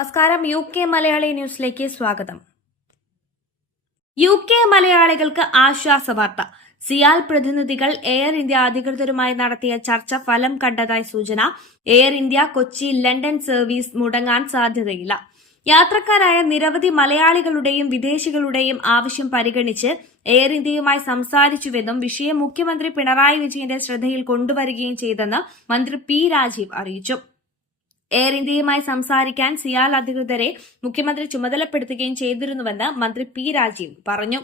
നമസ്കാരം. UK മലയാളി ന്യൂസിലേക്ക് സ്വാഗതം. UK മലയാളികൾക്ക് ആശ്വാസ വാർത്ത. സിയാൽ പ്രതിനിധികൾ എയർ ഇന്ത്യ അധികൃതരുമായി നടത്തിയ ചർച്ച ഫലം കണ്ടതായി സൂചന. Air India Kochi London service മുടങ്ങാൻ സാധ്യതയില്ല. യാത്രക്കാരായ നിരവധി മലയാളികളുടെയും വിദേശികളുടെയും ആവശ്യം പരിഗണിച്ച് എയർ ഇന്ത്യയുമായി സംസാരിച്ചുവെന്നും വിഷയം മുഖ്യമന്ത്രി പിണറായി വിജയന്റെ ശ്രദ്ധയിൽ കൊണ്ടുവരികയും ചെയ്തെന്ന് മന്ത്രി പി രാജീവ് അറിയിച്ചു. എയർ ഇന്ത്യയുമായി സംസാരിക്കാൻ സിയാൽ അധികൃതരെ മുഖ്യമന്ത്രി ചുമതലപ്പെടുത്തുകയും ചെയ്തിരുന്നുവെന്ന് മന്ത്രി പി രാജീവ് പറഞ്ഞു.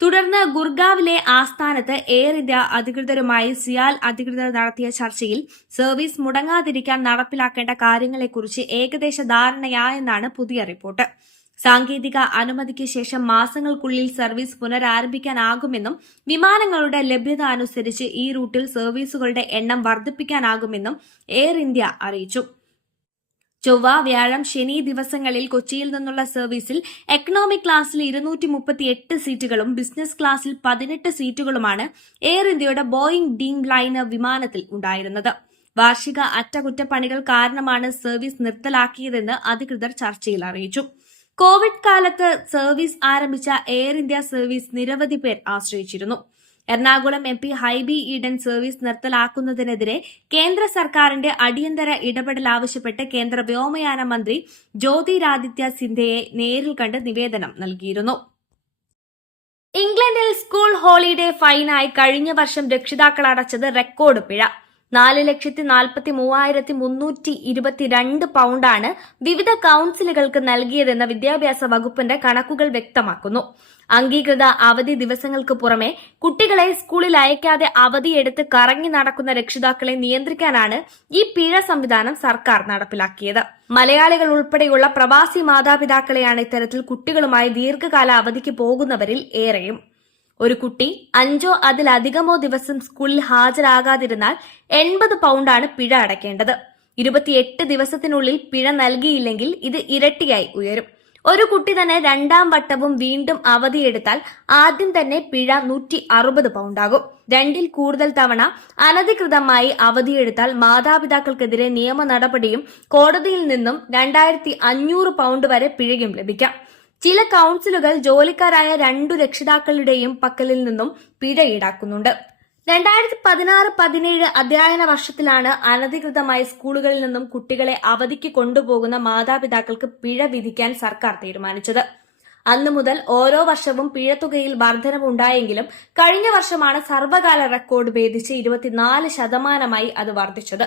തുടർന്ന് ഗുർഗാവിലെ ആസ്ഥാനത്ത് എയർ ഇന്ത്യ അധികൃതരുമായി സിയാൽ അധികൃതർ നടത്തിയ ചർച്ചയിൽ സർവീസ് മുടങ്ങാതിരിക്കാൻ നടപ്പിലാക്കേണ്ട കാര്യങ്ങളെക്കുറിച്ച് ഏകദേശ ധാരണയായെന്നാണ് പുതിയ റിപ്പോർട്ട്. സാങ്കേതിക അനുമതിക്ക് ശേഷം മാസങ്ങൾക്കുള്ളിൽ സർവീസ് പുനരാരംഭിക്കാനാകുമെന്നും വിമാനങ്ങളുടെ ലഭ്യത അനുസരിച്ച് ഈ റൂട്ടിൽ സർവീസുകളുടെ എണ്ണം വർദ്ധിപ്പിക്കാനാകുമെന്നും എയർ ഇന്ത്യ അറിയിച്ചു. ചൊവ്വ, വ്യാഴം, ശനി ദിവസങ്ങളിൽ കൊച്ചിയിൽ നിന്നുള്ള സർവീസിൽ എക്കണോമിക് ക്ലാസ്സിൽ 238 സീറ്റുകളും ബിസിനസ് ക്ലാസ്സിൽ 18 സീറ്റുകളുമാണ് എയർ ഇന്ത്യയുടെ ബോയിംഗ് ഡ്രീം ലൈനർ വിമാനത്തിൽ ഉണ്ടായിരുന്നത്. വാർഷിക അറ്റകുറ്റപ്പണികൾ കാരണമാണ് സർവീസ് നിർത്തലാക്കിയതെന്ന് അധികൃതർ ചർച്ചയിൽ അറിയിച്ചു. കോവിഡ് കാലത്ത് സർവീസ് ആരംഭിച്ച എയർ ഇന്ത്യ സർവീസ് നിരവധി പേർ ആശ്രയിച്ചിരുന്നു. എറണാകുളം MP ഹൈബി ഈഡൻ സർവീസ് നിർത്തലാക്കുന്നതിനെതിരെ കേന്ദ്ര സർക്കാരിന്റെ അടിയന്തര ഇടപെടൽ ആവശ്യപ്പെട്ട് കേന്ദ്ര വ്യോമയാന മന്ത്രി ജ്യോതിരാദിത്യ സിന്ധ്യയെ നേരിൽ കണ്ട് നിവേദനം നൽകിയിരുന്നു. ഇംഗ്ലണ്ടിൽ സ്കൂൾ ഹോളിഡേ ഫൈനായി കഴിഞ്ഞ വർഷം രക്ഷിതാക്കൾ അടച്ചത് റെക്കോർഡ് പിഴ. 4,43,322 പൗണ്ടാണ് വിവിധ കൌൺസിലുകൾക്ക് നൽകിയതെന്ന് വിദ്യാഭ്യാസ വകുപ്പിന്റെ കണക്കുകൾ വ്യക്തമാക്കുന്നു. അംഗീകൃത അവധി ദിവസങ്ങൾക്ക് പുറമെ കുട്ടികളെ സ്കൂളിൽ അയക്കാതെ അവധിയെടുത്ത് കറങ്ങി നടക്കുന്ന രക്ഷിതാക്കളെ നിയന്ത്രിക്കാനാണ് ഈ പിഴ സംവിധാനം സർക്കാർ നടപ്പിലാക്കിയത്. മലയാളികൾ ഉൾപ്പെടെയുള്ള പ്രവാസി മാതാപിതാക്കളെയാണ് ഇത്തരത്തിൽ കുട്ടികളുമായി ദീർഘകാല അവധിക്ക് പോകുന്നവരിൽ ഏറെയും. ഒരു കുട്ടി 5 അതിലധികമോ ദിവസം സ്കൂളിൽ ഹാജരാകാതിരുന്നാൽ 80 പൗണ്ടാണ് പിഴ അടയ്ക്കേണ്ടത്. 28 ദിവസത്തിനുള്ളിൽ പിഴ നൽകിയില്ലെങ്കിൽ ഇത് ഇരട്ടിയായി ഉയരും. ഒരു കുട്ടി തന്നെ 2ാം വട്ടവും വീണ്ടും അവധിയെടുത്താൽ ആദ്യം തന്നെ പിഴ 160 പൗണ്ടാകും. 2ൽ കൂടുതൽ തവണ അനധികൃതമായി അവധിയെടുത്താൽ മാതാപിതാക്കൾക്കെതിരെ നിയമ നടപടിയും കോടതിയിൽ നിന്നും 2,500 പൗണ്ട് വരെ പിഴയും ലഭിക്കാം. ചില കൌൺസിലുകൾ ജോലിക്കാരായ 2 രക്ഷിതാക്കളുടെയും പക്കലിൽ നിന്നും പിഴ ഈടാക്കുന്നുണ്ട്. 2016-17 അധ്യയന വർഷത്തിലാണ് അനധികൃതമായി സ്കൂളുകളിൽ നിന്നും കുട്ടികളെ അവധിക്ക് കൊണ്ടുപോകുന്ന മാതാപിതാക്കൾക്ക് പിഴ വിധിക്കാൻ സർക്കാർ തീരുമാനിച്ചത്. അന്നു മുതൽ ഓരോ വർഷവും പിഴത്തുകയിൽ വർധനവുണ്ടായെങ്കിലും കഴിഞ്ഞ വർഷമാണ് സർവകാല റെക്കോർഡ് ഭേദിച്ച് 24% അത് വർദ്ധിച്ചത്.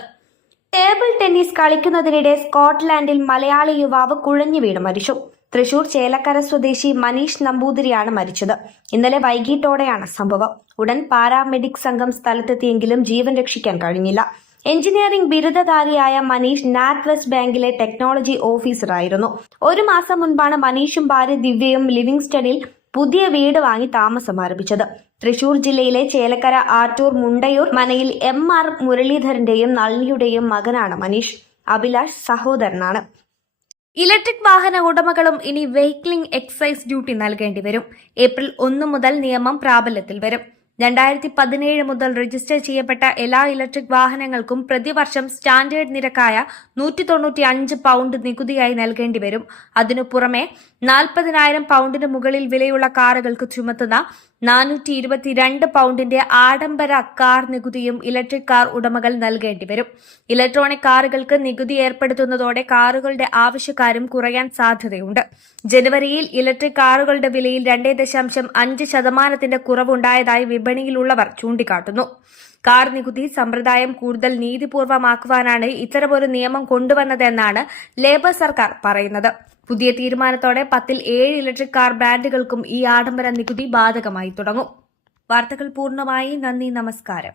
ടേബിൾ ടെന്നീസ് കളിക്കുന്നതിനിടെ സ്കോട്ട്ലാൻഡിൽ മലയാളി യുവാവ് കുഴഞ്ഞു വീണ് മരിച്ചു. തൃശൂർ ചേലക്കര സ്വദേശി മനീഷ് നമ്പൂതിരിയാണ് മരിച്ചത്. ഇന്നലെ വൈകിട്ടോടെയാണ് സംഭവം. ഉടൻ പാരാമെഡിക് സംഘം സ്ഥലത്തെത്തിയെങ്കിലും ജീവൻ രക്ഷിക്കാൻ കഴിഞ്ഞില്ല. എഞ്ചിനീയറിംഗ് ബിരുദധാരിയായ മനീഷ് നാറ്റ് വെസ്റ്റ് ബാങ്കിലെ ടെക്നോളജി ഓഫീസറായിരുന്നു. 1 മാസം മുൻപാണ് മനീഷും ഭാര്യ ദിവ്യയും ലിവിംഗ്സ്റ്റണിൽ പുതിയ വീട് വാങ്ങി താമസം ആരംഭിച്ചത്. തൃശൂർ ജില്ലയിലെ ചേലക്കര ആറ്റൂർ മുണ്ടയൂർ മനയിൽ MR മുരളീധരന്റെയും നളിനിയുടെയും മകനാണ് മനീഷ്. അഭിലാഷ് സഹോദരനാണ്. ഇലക്ട്രിക് വാഹന ഉടമകളും ഇനി വെഹിക്കിളിംഗ് എക്സൈസ് ഡ്യൂട്ടി നൽകേണ്ടി വരും. ഏപ്രിൽ 1 മുതൽ നിയമം പ്രാബല്യത്തിൽ വരും. 2017 മുതൽ രജിസ്റ്റർ ചെയ്യപ്പെട്ട എല്ലാ ഇലക്ട്രിക് വാഹനങ്ങൾക്കും പ്രതിവർഷം സ്റ്റാൻഡേർഡ് നിരക്കായ 195 പൗണ്ട് നികുതിയായി നൽകേണ്ടി വരും. അതിനു പുറമെ 40,000 പൗണ്ടിന് മുകളിൽ വിലയുള്ള കാറുകൾക്ക് ചുമത്തുന്ന 422 പൗണ്ടിന്റെ ആഡംബര കാർ നികുതിയും ഇലക്ട്രിക് കാർ ഉടമകൾ നൽകേണ്ടി വരും. ഇലക്ട്രോണിക് കാറുകൾക്ക് നികുതി ഏർപ്പെടുത്തുന്നതോടെ കാറുകളുടെ ആവശ്യക്കാരും കുറയാൻ സാധ്യതയുണ്ട്. ജനുവരിയിൽ ഇലക്ട്രിക് കാറുകളുടെ വിലയിൽ 2.5% കുറവുണ്ടായതായി വിപണിയിലുള്ളവർ ചൂണ്ടിക്കാട്ടുന്നു. കാർ നികുതി സമ്പ്രദായം കൂടുതൽ നീതിപൂർവമാക്കുവാനാണ് ഇത്തരമൊരു നിയമം കൊണ്ടുവന്നതെന്നാണ് ലേബർ സർക്കാർ പറയുന്നത്. പുതിയ തീരുമാനത്തോടെ 10ൽ 7 ഇലക്ട്രിക് കാർ ബ്രാൻഡുകൾക്കും ഈ ആഡംബര നികുതി ബാധകമായി തുടങ്ങും. വാർത്തകൾ പൂർണ്ണമായി. നന്ദി, നമസ്കാരം.